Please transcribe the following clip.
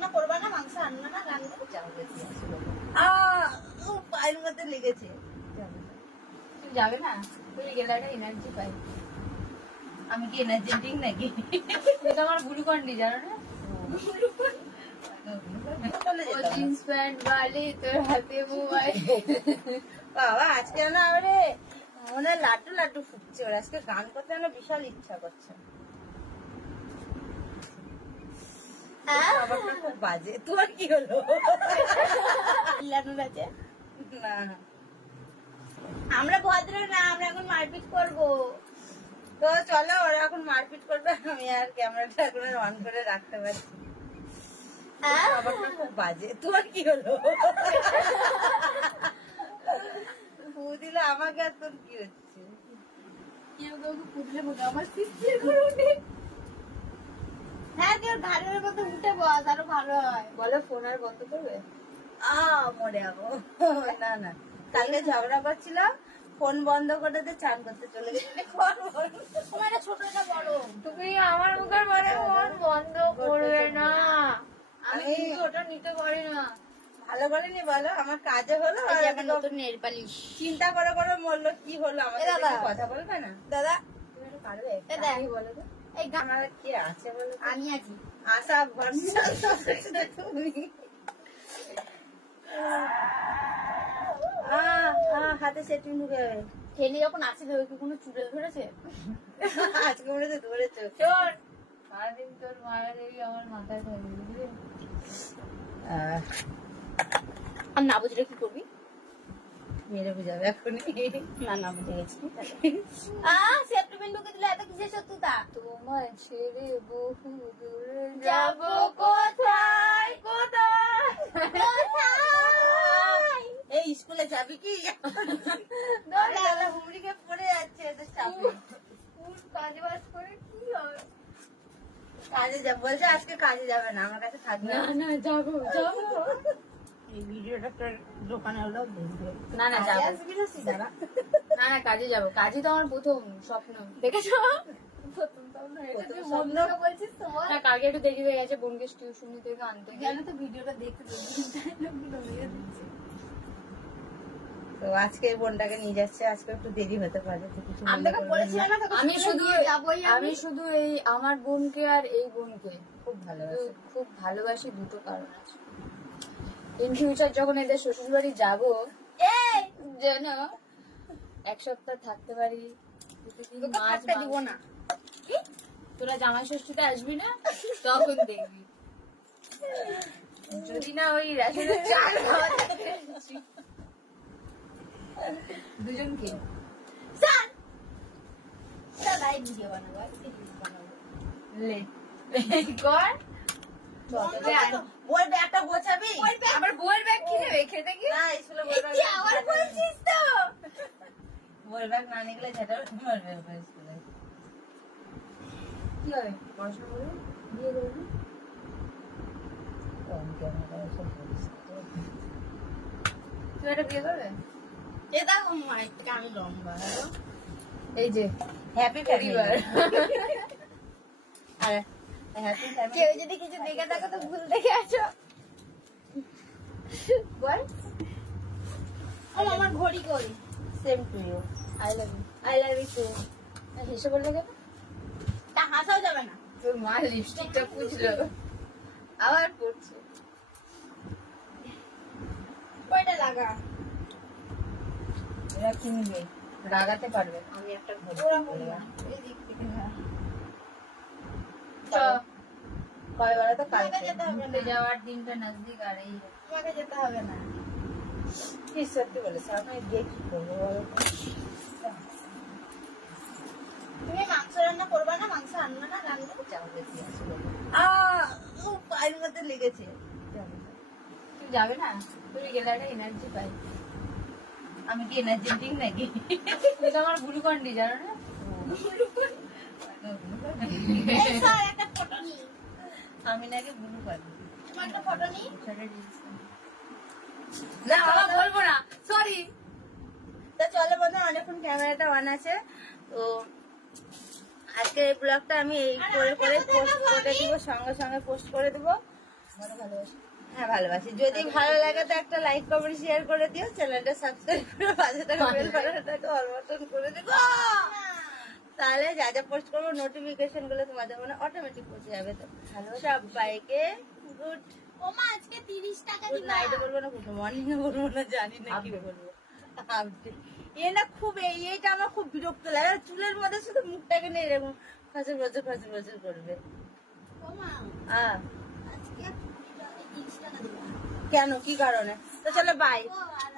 রান্না করবা না, মাংস আনবে না, রান্না পায়ের মধ্যে লেগেছে। তুমি যাবে না? তুমি গেলে একটা এনার্জি পাই। আমি কি এনার্জেটিক নাকি? এটা আমার গ্লুকন্ডি, জানো না? ও জিন্স প্যান্ট বালি, তোর হাতে মোবাইল। বাবা আজকে না আমারে মনে হয় লাড্ডু লাড্ডু ফুটছে। ওর আজকে গান করতে আমার বিশাল ইচ্ছা করছে। বাবাটা খুব বাজে। তোমার কি হলো? আছে না, আমরা ভদ্র না, আমরা এখন মারপিট করব। তো চলো, ওরা এখন মারপিট করবে, আমি আর ক্যামেরাটা এখন অন করে রাখতে পারছি। বাবাটা খুব বাজে। তোমার কি হলো? ফু দিলে আমাকে, আর তোর কি হচ্ছে? কেউ কাউকে পুতলে বলে আমার সিস্টের করুন। হ্যাঁ, কেউ ঘাড়ের মধ্যে উঠে বস, আরো ভালো হয়। বলো ফোন আর বন্ধ করবে? মরে যাবো। না না, কালকে ঝগড়া করছিলাম, ফোন বন্ধ করে দিয়ে চান করতে চলে গেছি। তোমার ছোট না বড়? তুমি আমার মুখের মানে ফোন বন্ধ করবে না। আমি আমি- কিন্তু ওটা নিতে পারি না। ভালো বলেনি বলো, আমার কাজে হলো। আর এরকম নেল পালিশ। চিন্তা করে করে মরলো, কি হলো আমাদের এ দাদা। দেখে কথা বলবে না? দাদা তুমি একটু পারবে? এ দেখ বলো তো। এই আমার কি আছে বলো তো? আমি আছি। আশা ভরসা তুমি। হাতে সেটিং ঢুকে যাবে। ঠেলি যখন আছে তো কি কোনো চুড়ে ধরেছে? আজকে মনে হচ্ছে ধরেছো। চোর সারাদিন তোর মায়া দেবী আমার মাথায় থাকবে, বুঝলি? আর না বুঝলে কি করবি? মেরে বুঝাবে এখনই। না না, বুঝে গেছি। সেপ্টেম্বর ঢুকে দিলে এত কিসের শত্রুতা? তোমায় ছেড়ে বহু দূরে যাব কোথায় কোথায় কোথায়? এই স্কুলে যাবি কি? হুমড়িকে পড়ে যাচ্ছে এদের চাপে। কাজে বাজ করে কি হবে? কাজে যাব বলছে, আজকে কাজে যাবে না, আমার কাছে থাকবে। না না যাবো যাবো। এই ভিডিওটা তোর দোকানে হলো দেখবে। না না কাজে যাবো। আসবি না সিজারা? না না কাজে যাবো। কাজই তো আমার প্রথম স্বপ্ন, দেখেছো? প্রথম স্বপ্ন এটা তুই প্রথম স্বপ্ন স্বপ্ন? বলছিস তোমার? না কালকে একটু দেরি হয়ে গেছে, বোনকে টিউশনি থেকে আনতে গিয়ে। জানো তো ভিডিওটা দেখতে তো আজকে এই বোনটাকে নিয়ে যাচ্ছে, আজকে একটু দেরি হতে পারে, তো কিছু মনে আমি করবেন না। আমি শুধু এই আমার বোনকে আর এই বোনকে খুব ভালোবাসি। খুব ভালোবাসি, দুটো কারণ আছে। ইন ফিউচার যখন এদের শ্বশুর বাড়ি যাবো, যেন এক সপ্তাহ থাকতে পারি, প্রতিদিন তোকে মাছ থাকতে দিব না। তোরা জামাই ষষ্ঠীতে আসবি না, তখন দেখবি। যদি না ওই রেশনের চাল খাওয়া থাকে, দুজনকে ভিডিও বানাবো, লে কর। বই ব্যাগটা গোছাবি? আবার বউয়ের ব্যাগ কি নেবে খেতে গিয়ে? না, স্কুলে বই ব্যাগ আবার বলছিস তো? বই ব্যাগ না নিয়ে গেলে ঝাঁটা মারবে ওখানে স্কুলে। কি হবে? পড়াশোনা করবে, বিয়ে করবে? তুই একটা বিয়ে করবে? এ দেখো মায়ের থেকে আমি লম্বা। এই যে হ্যাপি পরিবার। আর হ্যাপি ফ্যামিলি। কেউ যদি কিছু দেখে থাকো তো ভুল দেখে আছো। বল আমার ঘড়ি করি। Same to you. I love you. I love you too. হেসে বললে কেন? তা হাসাও যাবে না। তোর মা লিপস্টিকটা পুছলো, আবার পড়ছে। কয়টা লাগা? এরা কিনবে, লাগাতে পারবে। আমি একটা ঘড়ি কিনলাম। চ কয় বেলা তো কালকে ঘুরতে যাওয়ার দিনটা নজদিক আর এই তোমাকে যেতে হবে না। কি সত্যি বলেছে, আমি গিয়ে কি করবো বলো তো? তুমি মাংস রান্না করবা না, মাংস আনবে না, রান্না যাও দেখি আসলে। পায়ের মধ্যে লেগেছে। তুই যাবে না? তুমি গেলে একটা এনার্জি পাই। আমি কি এনার্জেটিক নাকি? এটা আমার গ্লুকন্ডি, জানো না? আমি নাকি বুলু পারি। তোমার একটা ফটো নিই। না বাবা বলবো না, সরি। তো চলো বন্ধু, অনেকক্ষণ ক্যামেরাটা অন আছে। তো আজকে এই ব্লগটা আমি এই করে করে পোস্ট করে দিব, সঙ্গে সঙ্গে পোস্ট করে দেবো। বলো ভালোবাসি। হ্যাঁ ভালোবাসি। যদি ভালো লাগে তো একটা লাইক কমেন্ট শেয়ার করে দিও, চ্যানেলটা সাবস্ক্রাইব করে পাশে থাকা বেল বাটনটাকে অল বাটন করে দিও। তাহলে যা যা পোস্ট করবো নোটিফিকেশন গুলো তোমাদের মনে অটোমেটিক পৌঁছে যাবে। তো সবাইকে গুড ওমা আজকে 30 টাকা গুড দিবা। নাইট বলবো না, গুড মর্নিং বলবো না, জানি না কি বলবো। এ না খুব এইটা আমার খুব বিরক্ত লাগে, চুলের মধ্যে শুধু মুখটাকে নিয়ে এরকম ফাঁসে বছর করবে। ওমা হ্যাঁ আজকে 30 টাকা দিবা। কেন, কি কারণে? তো চলো বাই। ও আর